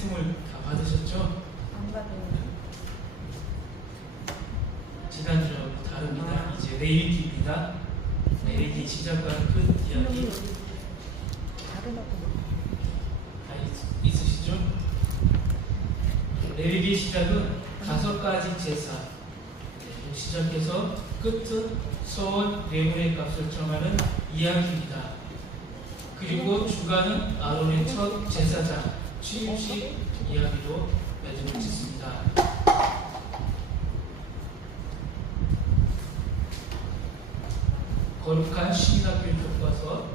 틈을 다 받으셨죠? 안 받으면 지난주하고 다릅니다. 이제 레위기입니다. 레위기 시작과 끝 이야기 다 있으시죠? 레위기 시작은 5가지 제사 시작해서 끝은 소원 예물의 값을 정하는 이야기입니다. 그리고 주간은 아론의 첫 제사장 취임식 이야기로 매듭을 짓습니다. 거룩한 시민학교 교과서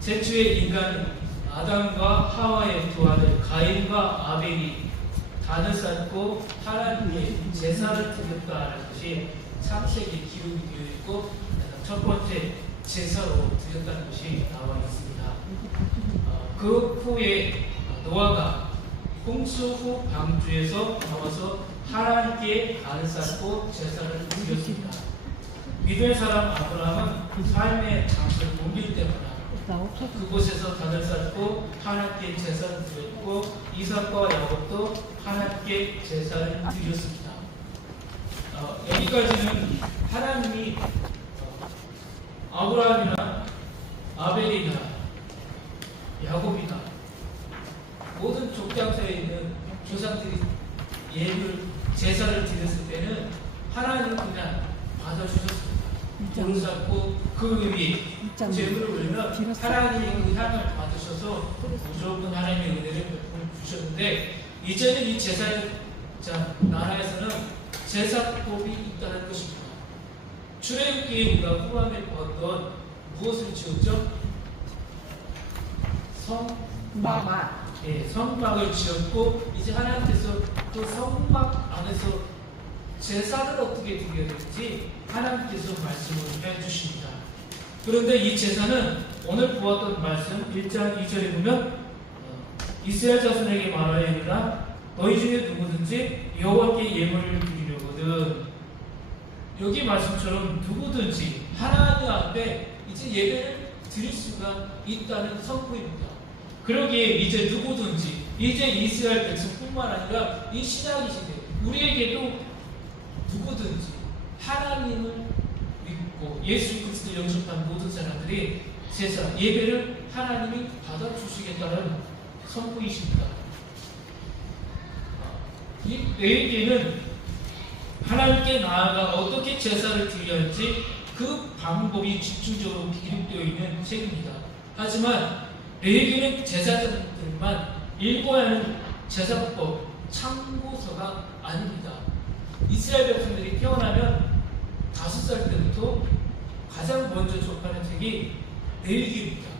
제초의 인간은 아담과 하와의 두 아들 가인과 아벨이 단을 쌓고 하나님께 제사를 드렸다는 것이 창세기 기록이 되어 있고 첫 번째 제사로 드렸다는 것이 나와 있습니다. 그 후에 노아가 홍수 후 방주에서 나와서 하나님께 단을 쌓고 제사를 드렸습니다. 믿음의 사람 아브라함은 삶의 장소를 옮길 때마다 그곳에서 단을 쌓고 하나님께 제사를 드렸고 이삭과 야곱도 하나님께 제사를 드렸습니다. 여기까지는 하나님이 아브라함이나 아벨이나 야곱이나 모든 족장터에 있는 조상들이 예물 제사를 드렸을 때는 하나님은 그냥 받아주셨습니다. 돌을 쌓고 그 위에 제물을 올리면 하나님이 그 향을 받으셔서 무조건 하나님의 은혜를 베풀어 주셨는데 이제는 이 제사장 나라에서는 제사법이 있다는 것입니다. 출애굽기에 우리가 후반에 보았던 무엇을 지었죠? 성막. 예, 성막을 지었고 이제 하나님께서 그 성막 안에서 제사를 어떻게 드려야 될지 하나님께서 말씀을 해주십니다. 그런데 이 제사는 오늘 보았던 말씀 1장 2절에 보면 이스라엘 자손에게 말하여 이르라 너희 중에 누구든지 여호와께 예물을 드리려거든. 여기 말씀처럼 누구든지 하나님 앞에 이제 예배를 드릴 수가 있다는 선포입니다. 그러기에 이제 누구든지 이제 이스라엘 백성뿐만 아니라 이 신약의 시대 우리에게도 누구든지 하나님을 믿고 예수 그리스도를 영접한 모든 사람들이 제사 예배를 하나님이 받아주시겠다는 선포이십니다. 이 레위기는 하나님께 나아가 어떻게 제사를 드려야 할지 그 방법이 집중적으로 기록되어 있는 책입니다. 하지만 레위기는 제사장들만 읽어야 하는 제사법 참고서가 아닙니다. 이스라엘 백성들이 태어나면 5살 때부터 가장 먼저 접하는 책이 레위기입니다.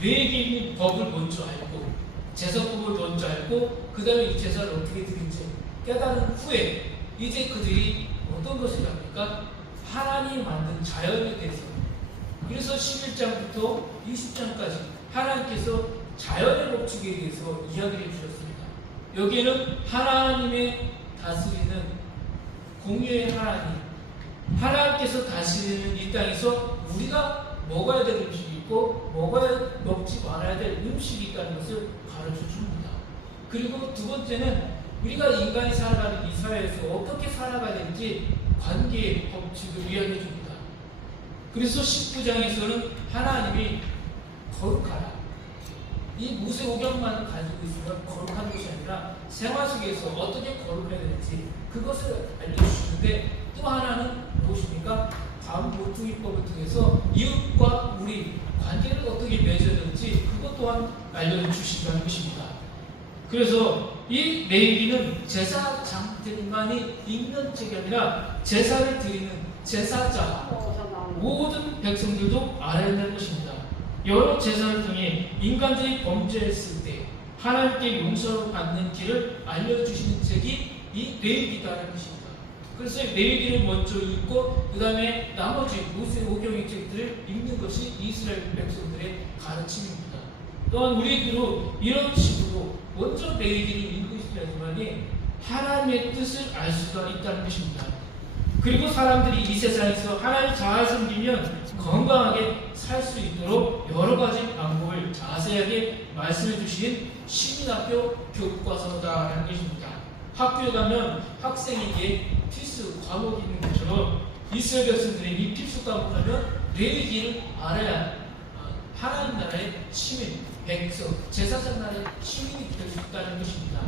레위기 법을 먼저 알고 제사법을 먼저 알고 그 다음에 이 제사를 어떻게 드릴지 깨달은 후에 이제 그들이 어떤 것을 합니까? 하나님이 만든 자연에 대해서 그래서 11장부터 20장까지 하나님께서 자연의 법칙에 대해서 이야기를 해주셨습니다. 여기에는 하나님의 다스리는 공유의 하나님께서 다스리는 이 땅에서 우리가 먹어야 될 음식이 있고 먹지 말아야 될 음식이 있다는 것을 가르쳐 줍니다. 그리고 두 번째는 우리가 인간이 살아가는 이 사회에서 어떻게 살아가야 되는지 관계의 법칙을 이야기해 줍니다. 그래서 19장에서는 하나님이 거룩하라. 이 모세오경만 가지고 있으면 거룩한 것이 아니라 생활 속에서 어떻게 거룩해야 되는지 그것을 알려주시는데 또 하나는 무엇입니까? 다음 모퉁이법을 통해서 이웃과 우리 관계를 어떻게 맺어야 되는지 그것 또한 알려주시라는 것입니다. 그래서 이 레위기는 제사장들만이 읽는 책이 아니라 제사를 드리는 제사자 모든 백성들도 알아야 한다는 것입니다. 여러 제사를 통해 인간들이 범죄했을 때 하나님께 용서를 받는 길을 알려주시는 책이 이 레위기다라는 것입니다. 그래서 레위기를 먼저 읽고 그 다음에 나머지 모세오경의 책들을 읽는 것이 이스라엘 백성들의 가르침입니다. 또한 우리도 이런 식으로 먼저 레위기를 읽으셔야지만이 하나님의 뜻을 알 수가 있다는 것입니다. 그리고 사람들이 이 세상에서 하나님 잘 섬기면 건강하게 살 수 있도록 여러 가지 방법을 법을 자세하게 말씀해 주신 시민학교 교과서다라는 것입니다. 학교에 가면 학생에게 필수 과목이 있는 것처럼 이스라엘 백성들이 필수 과목하면 레위기를 알아야 하나님 나라의 시민, 백성, 제사장 나라의 시민이 될 수 있다는 것입니다.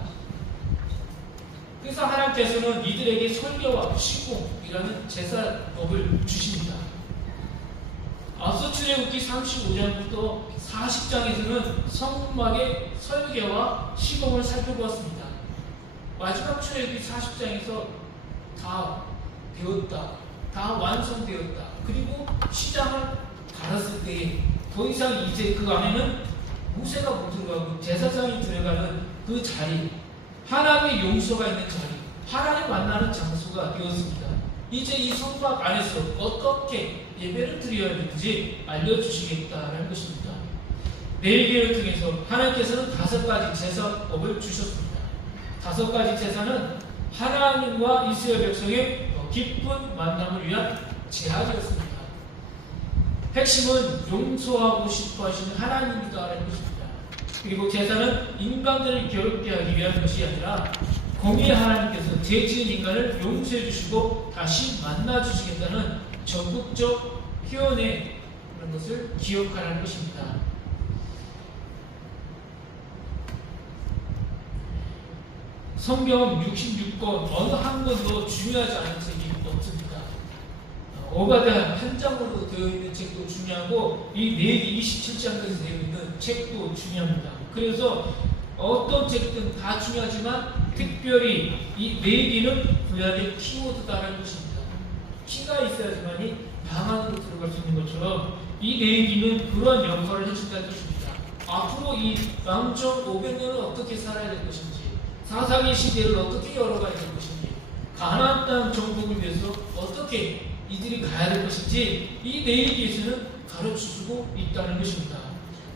그래서 하나님께서는 이들에게 설교와 시공이라는 제사법을 주십니다. 앞서 출애굽기 35장부터 40장에서는 성막의 설계와 시공을 살펴보았습니다. 마지막 출애굽기 40장에서 다 되었다, 다 완성되었다. 그리고 시장을 갈았을 때에 더 이상 이제 그 안에는 모세가 못 들어가고 제사장이 들어가는 그 자리, 하나님의 용서가 있는 자리, 하나님 만나는 장소가 되었습니다. 이제 이 성막 안에서 어떻게 예배를 드려야 되는지 알려주시겠다는 것입니다. 레위기를 통해서 하나님께서는 5가지 제사법을 주셨습니다. 5가지 제사는 하나님과 이스라엘 백성의 깊은 만남을 위한 제약이었습니다. 핵심은 용서하고 싶어 하시는 하나님이다라는 것입니다. 그리고 제사는 인간들을 괴롭게 하기 위한 것이 아니라 공의의 하나님께서 죄 지은 인간을 용서해 주시고 다시 만나 주시겠다는 적극적 표현의 그런 것을 기억하라는 것입니다. 성경 66권 어느 한 권도 중요하지 않은 책이 없습니다. 오가다 한 장으로 되어 있는 책도 중요하고 이 레위기 27장까지 되어 있는 책도 중요합니다. 그래서 어떤 책든 다 중요하지만 특별히 이 레위기는 구약의 키워드다라는 것입니다. 키가 있어야지만이 방 안으로 들어갈 수 있는 것처럼 이 레위기는 그러한 역할을 해준다는 것입니다. 앞으로 이 1500년을 어떻게 살아야 될 것인지, 사사기 시대를 어떻게 열어가야 될 것인지, 가나안 땅 정복을 위해서 어떻게 이들이 가야 될 것인지 이 레위기에서는 가르쳐주고 있다는 것입니다.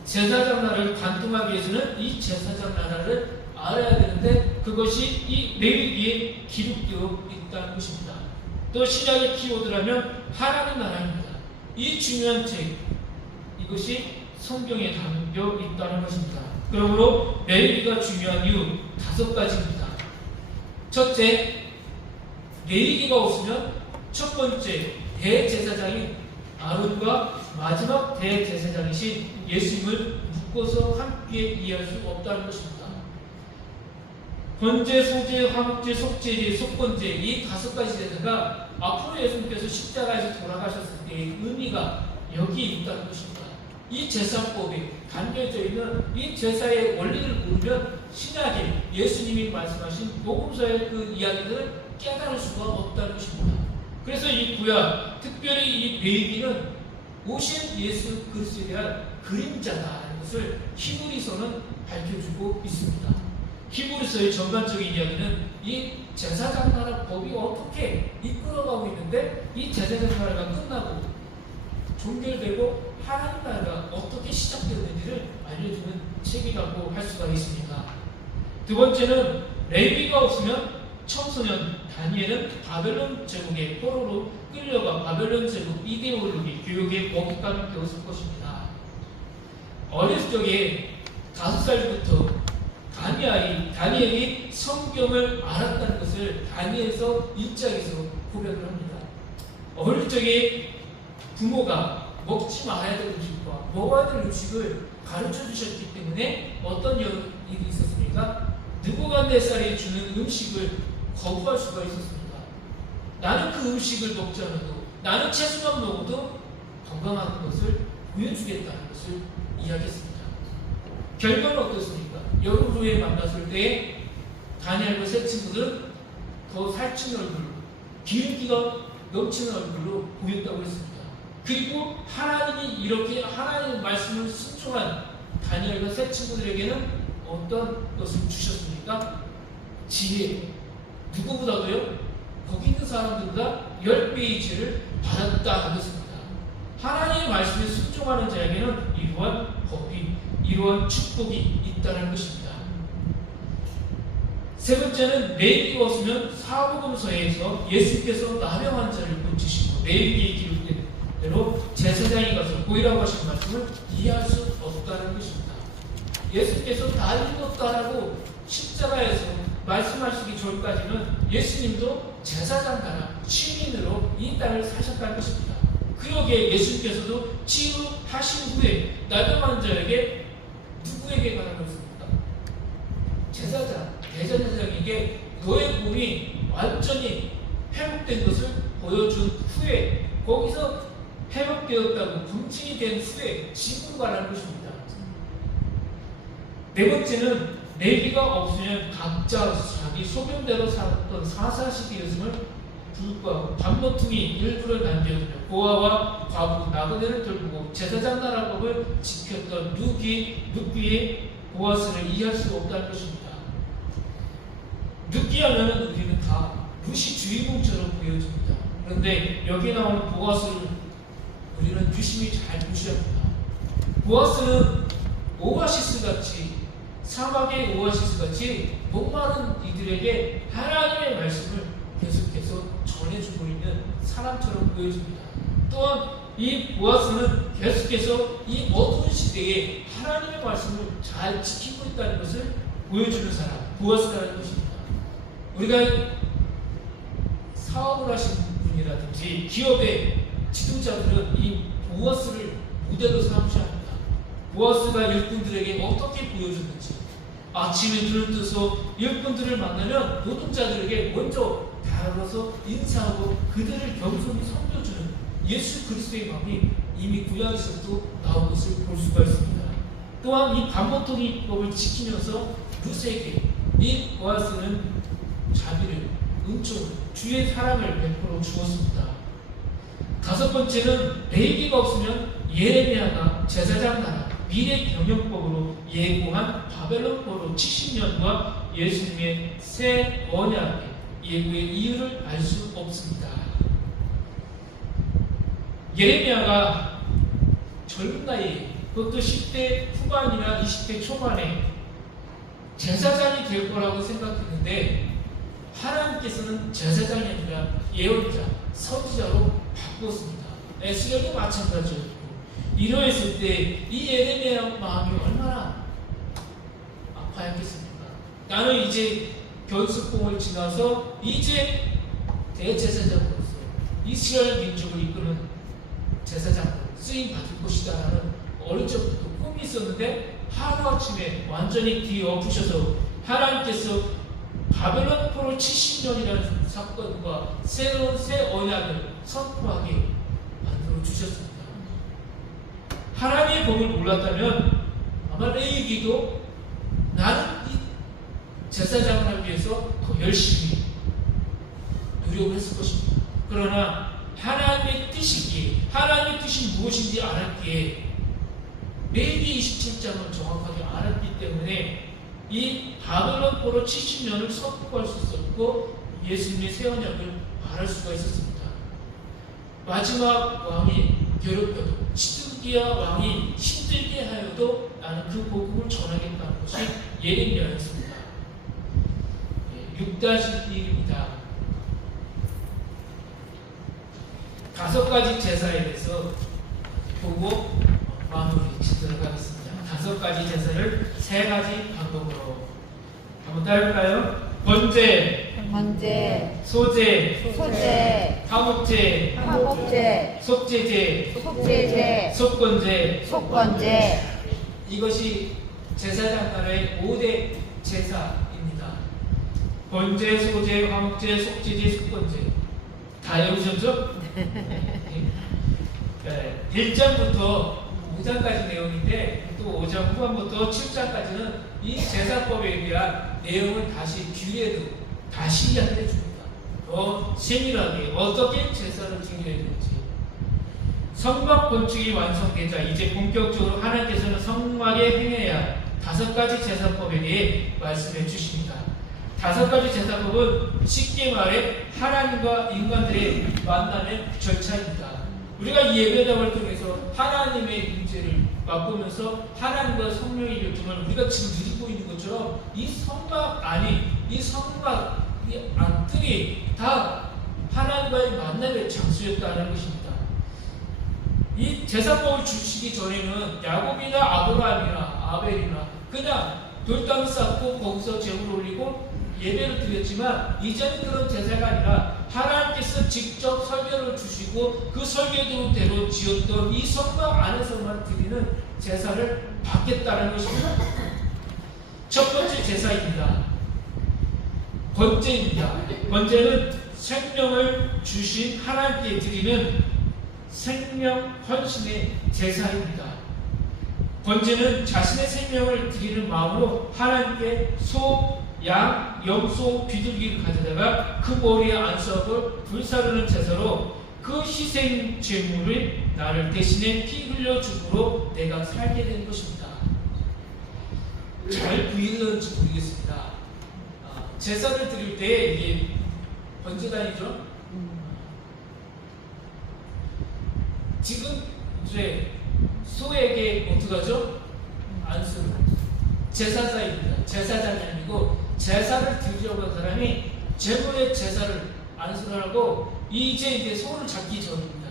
제사장 나라를 관통하기 위해서는 이 제사장 나라를 알아야 되는데 그것이 이 레위기에 기록되어 있다는 것입니다. 또 신약의 키워드라면 하나님 나라입니다. 이 중요한 책, 이것이 성경에 담겨 있다는 것입니다. 그러므로 레위기가 중요한 이유 5가지입니다. 첫째, 레위기가 없으면 첫 번째 대제사장인 아론과 마지막 대제사장이신 예수님을 묶어서 함께 이해할 수 없다는 것입니다. 번제, 소제, 화목제, 속제제, 속건제 이 5가지 제사가 앞으로 예수님께서 십자가에서 돌아가셨을 때의 의미가 여기 있다는 것입니다. 이 제사법에 담겨져 있는 이 제사의 원리를 모르면 신약에 예수님이 말씀하신 복음서의 그 이야기들을 깨달을 수가 없다는 것입니다. 그래서 이 구약, 특별히 이 레위기는 오신 예수 그리스도에 대한 그림자다라는 것을 히브리서는 밝혀주고 있습니다. 히브리서의 전반적인 이야기는 이 제사장 나라 법이 어떻게 이끌어가고 있는데 이 제사장 나라가 끝나고 종결되고 하나님 나라가 어떻게 시작되었는지를 알려주는 책이라고 할 수가 있습니다. 두 번째는 레위기가 없으면 청소년 다니엘은 바벨론 제국의 포로로 끌려가 바벨론 제국 이데올로기 교육에 먹잇감이 되었을 것입니다. 어렸을 적에 5살부터 다니엘이 성경을 알았다는 것을 다니엘서 1장에서 고백을 합니다. 어릴 적에 부모가 먹지 말아야 될 음식과 먹어야 될 음식을 가르쳐 주셨기 때문에 어떤 일이 있었습니까? 느부갓네살이 주는 음식을 거부할 수가 있었습니다. 나는 그 음식을 먹지 않아도, 나는 채소만 먹어도 건강한 것을 보여주겠다는 것을 이야기했습니다. 결과는 어떻습니까? 여름 후에 만났을 때 다니엘과 세 친구들은 더 살찐 얼굴로, 기름기가 넘치는 얼굴로 보였다고 했습니다. 그리고 하나님이 이렇게 하나님의 말씀을 순종한 다니엘과 세 친구들에게는 어떤 것을 주셨습니까? 지혜. 누구보다도요, 거기 있는 사람들보다 10배의 지혜를 받았다 하겠습니다. 하나님의 말씀에 순종하는 자에게는 이러한 법이, 이러한 축복이 있다는 것입니다. 세 번째는 레위기가 없으면 사복음서에서 예수께서 나병 환자를 고치시고 레위기에 기록된 대로 제사장이 가서 보이라고 하신 말씀을 이해할 수 없다. 없다는 것입니다. 예수께서 다 이뤘다라고 십자가에서 말씀하시기 전까지는 예수님도 제사장가라 시민으로 이 땅을 사셨다는 것입니다. 그러기에 예수님께서도 치유하신 후에 나병한 자에게 누구에게 가라고 했습니까? 제사장, 대제사장에게 너의 몸이 완전히 회복된 것을 보여준 후에 거기서 회복되었다고 검증이 된 후에 지구로 가라는 것입니다. 네 번째는 내비가 없으면 각자 자기 소견대로 살았던 사사시대였음을 불구하고 반모퉁이 일부를 남겨두며 고아와 과부 나그네를 돌보고 제사장 나라법을 지켰던 룻기의 보아스를 이해할 수 없다는 것입니다. 룻기 하면 우리는 다 룻이 주인공처럼 보여집니다. 그런데 여기 나오는 보아스를 우리는 유심히 잘 보셔야 합니다. 보아스는 오아시스 같이 사막의 오아시스 같이 목마른 이들에게 하나님의 말씀을 계속해서 전해주고 있는 사람처럼 보여집니다. 또한 이 보아스는 계속해서 이 어두운 시대에 하나님의 말씀을 잘 지키고 있다는 것을 보여주는 사람, 보아스라는 것입니다. 우리가 사업을 하시는 분이라든지 기업의 지도자들은 이 보아스를 무대로 삼으셔야 합니다. 보아스가 일꾼들에게 어떻게 보여줬는지, 아침에 눈을 떠서 일꾼들을 만나면 노동자들에게 먼저 다가가서 인사하고 그들을 겸손히 섬겨주는 예수 그리스도의 마음이 이미 구약에서도 나온 것을 볼 수가 있습니다. 또한 이 반모퉁이법을 지키면서 룻에게 이 보아스는 자비를, 은총을, 주의 사랑을 베풀어 주었습니다. 다섯 번째는 레위기가 없으면 예레미야가 제사장 나라 미래 경영법으로 예고한 바벨론포로 70년과 예수님의 새 언약의 예고의 이유를 알 수 없습니다. 예레미야가 젊은 나이에, 그것도 10대 후반이나 20대 초반에 제사장이 될 거라고 생각했는데 하나님께서는 제사장이 아니라 예언자, 선지자로 바꾸었습니다. 에스겔도 마찬가지였고, 이러했을 때 이 예레미야 마음이 얼마나 아파했겠습니까? 나는 이제 견습봉을 지나서 이제 대제사장으로서 이스라엘 민족을 이끄는 제사장으로 쓰임 받을 것이다라는 어릴 적부터 꿈이 있었는데 하루아침에 완전히 뒤엎으셔서 하나님께서 바벨론 포로 70년이라는 사건과 새로운 새 언약을 선포하게 만들어 주셨습니다. 하나님의 법을 몰랐다면 아마 레위기도 나는 이 제사장을 하기 위해서 더 열심히 노력을 했을 것입니다. 그러나 하나님의 뜻이기에, 하나님의 뜻이 무엇인지 알았기에 레위기 27장을 정확하게 알았기 때문에 이 바벨론 포로 70년을 선포할 수 있었고 예수님의 새 언약을 말할 수가 있었습니다. 마지막 왕이 괴롭혀도, 시드기야 왕이 힘들게 하여도 나는 그 복음을 전하겠다는 것이 예레미야였습니다. 6-1입니다. 5가지 제사에 대해서 보고 마무리 짓도록 하겠습니다. 5가지 제사를 3가지 방법으로 한번 따를까요? 번제, 소제, 화목제, 속제제, 속건제. 이것이 제사장간의 5대 제사입니다. 번제, 소제, 화목제, 속제제, 속건제. 다 외우셨죠? 1장부터 5장까지 내용인데 또 5장 후반부터 7장까지는 이 제사법에 대한 내용을 다시 규례도 다시 이야기해 줍니다. 더 세밀하게 어떻게 제사를 드려야 되는지. 성막 건축이 완성되자 이제 본격적으로 하나님께서는 성막에 행해야 5가지 제사법에 대해 말씀해 주십니다. 5가지 제사법은 쉽게 말해 하나님과 인간들의 만남의 절차입니다. 우리가 이 예배당을 통해서 하나님의 임재를 맛보면서 하나님과 성령의 교통을 우리가 지금 누리고 있는 것처럼 이 성막 안이, 이 성막 이 안뜰이 다 하나님과의 만남의 장소였다는 것입니다. 이 제사법을 주시기 전에는 야곱이나 아브라함이나 아벨이나 그냥 돌담 쌓고 거기서 제물을 올리고 예배를 드렸지만 이제는 그런 제사가 아니라 하나님께서 직접 설교를 주시고 그 설교대로 지었던 이 성막 안에서만 드리는 제사를 받겠다는 것입니다. 첫 번째 제사입니다. 번제입니다. 번제는 생명을 주신 하나님께 드리는 생명 헌신의 제사입니다. 번제는 자신의 생명을 드리는 마음으로 하나님께 소, 양, 염소, 비둘기를 가져다가 그 머리에 안수하고 불사르는 제사로 그 희생 제물을 나를 대신에 피 흘려 죽으로 내가 살게 된 것입니다. 잘 보이는지 모르겠습니다. 제사를 드릴 때 이게 번제단이죠. 지금 이제 소에게 어떡하죠? 안수를 제사자입니다. 제사장이 아니고 제사를 드리려고 한 사람이 제물의 제사를 안수를 하고 이제 소를 잡기 전입니다.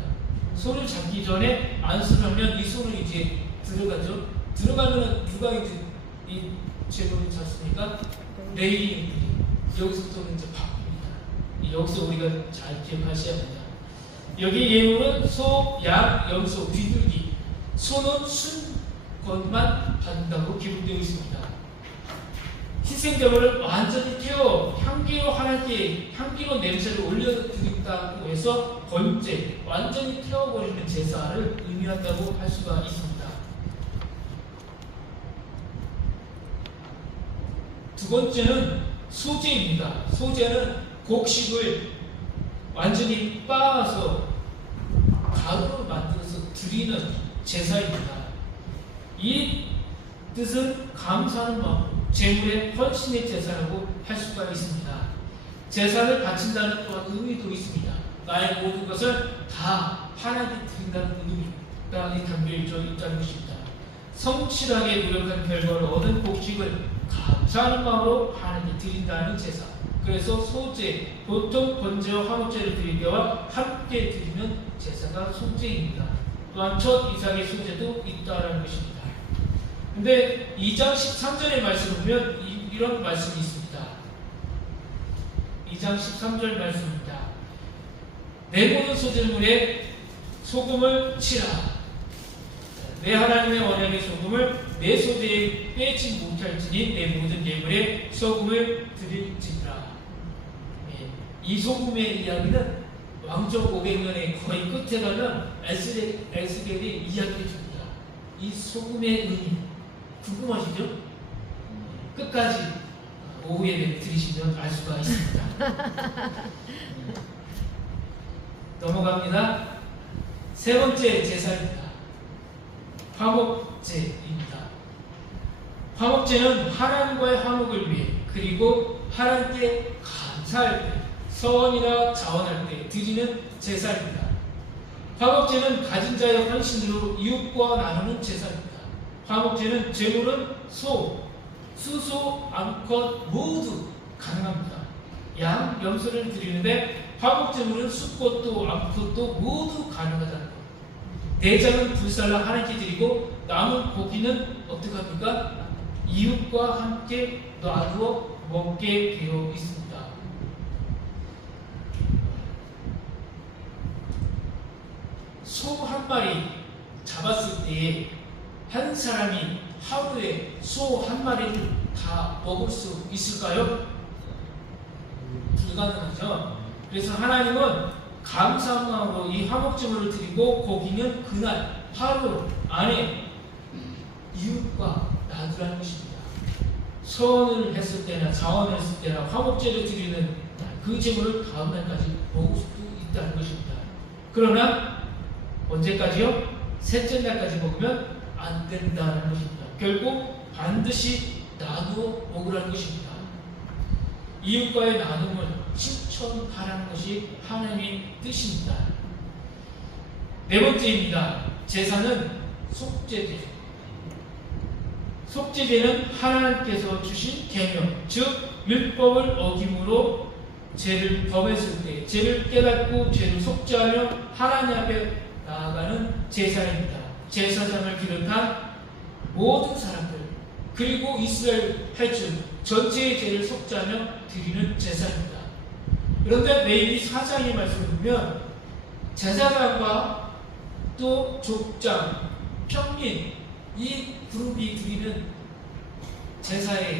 소를 잡기 전에 안수를 하면 이 소는 이제 들어가죠. 들어가면 누가 이제 이 제물을 잡습니까? 레위인들이. 여기서부터는 이제 바뀝니다. 여기서 우리가 잘 기억하셔야 합니다. 여기 예물은 소, 양, 염소, 비둘기. 소는 순 것만 받는다고 기록되어 있습니다. 희생제물을 완전히 태워 향기로 하나님께 향기로 냄새를 올려드린다고 해서 번제, 완전히 태워버리는 제사를 의미한다고 할 수가 있습니다. 두 번째는 소제입니다. 소제는 곡식을 완전히 빻아서 가루로 만들어서 드리는 제사입니다. 이 뜻은 감사하는 마음, 제물의 헌신의 제사라고 할 수가 있습니다. 제사를 바친다는 또한 의미도 있습니다. 나의 모든 것을 다 하나님께 드린다는 의미가 담겨져 있다는 것입니다. 성실하게 노력한 결과를 얻은 곡식을 감사하는 마음으로 하나님께 드린다는 제사. 그래서 소제, 보통 번제와 화목제를 드릴 때와 함께 드리는 제사가 소제입니다. 또한 첫 이삭의 소제도 있다는 것입니다. 근데 2장 13절의 말씀을 보면 이런 말씀이 있습니다. 2장 13절 말씀입니다. 내 모든 소제물에 소금을 치라. 내 하나님의 언약의 소금을 내 소제에 빼지 못할지니 내 모든 예물에 소금을 드릴지니라. 이 소금의 이야기는 왕조 500년의 거의 끝에 가면 에스겔이 이야기해 줍니다. 이 소금의 의미 궁금하시죠? 끝까지 오후에 들으시면 알 수가 있습니다. 넘어갑니다. 세 번째 제사입니다. 화목제입니다. 화목제는 하나님과의 화목을 위해 그리고 하나님께 감사할 때 서원이나 자원할 때 드리는 제사입니다. 화목제는 가진 자의 헌신으로 이웃과 나누는 제사입니다. 화목제는 제물은 소, 수소, 암컷 모두 가능합니다. 양, 염소를 드리는데 화목제물은 수컷도 암컷도 모두 가능하다는 것. 내장은 불살라 하나님께 드리고 남은 고기는 어떻게 합니까? 이웃과 함께 나누어 먹게 되어 있습니다. 소 한 마리 잡았을 때에 한 사람이 하루에 소 한 마리를 다 먹을 수 있을까요? 불가능하죠. 그래서 하나님은 감사한 마음으로 이 화목제물을 드리고 고기는 그날 하루 안에 이웃과 나누라는 것입니다. 서원을 했을 때나 자원을 했을 때나 화목제를 드리는 그 제물을 다음 날까지 먹을 수도 있다는 것입니다. 그러나 언제까지요? 셋째 날까지 먹으면 안 된다는 것입니다. 결국 반드시 나누어 먹으라는 것입니다. 이웃과의 나눔을 실천하라는 것이 하나님의 뜻입니다. 네 번째입니다. 제사는 속죄제. 속죄제는 하나님께서 주신 계명, 즉 율법을 어김으로 죄를 범했을 때 죄를 깨닫고 죄를 속죄하며 하나님 앞에 나아가는 제사입니다. 제사장을 비롯한 모든 사람들 그리고 이스라엘 회중 전체의 죄를 속죄하며 드리는 제사입니다. 그런데 레위기 4장의 말씀을 보면 제사장과 또 족장, 평민 이 그룹이 드리는 제사의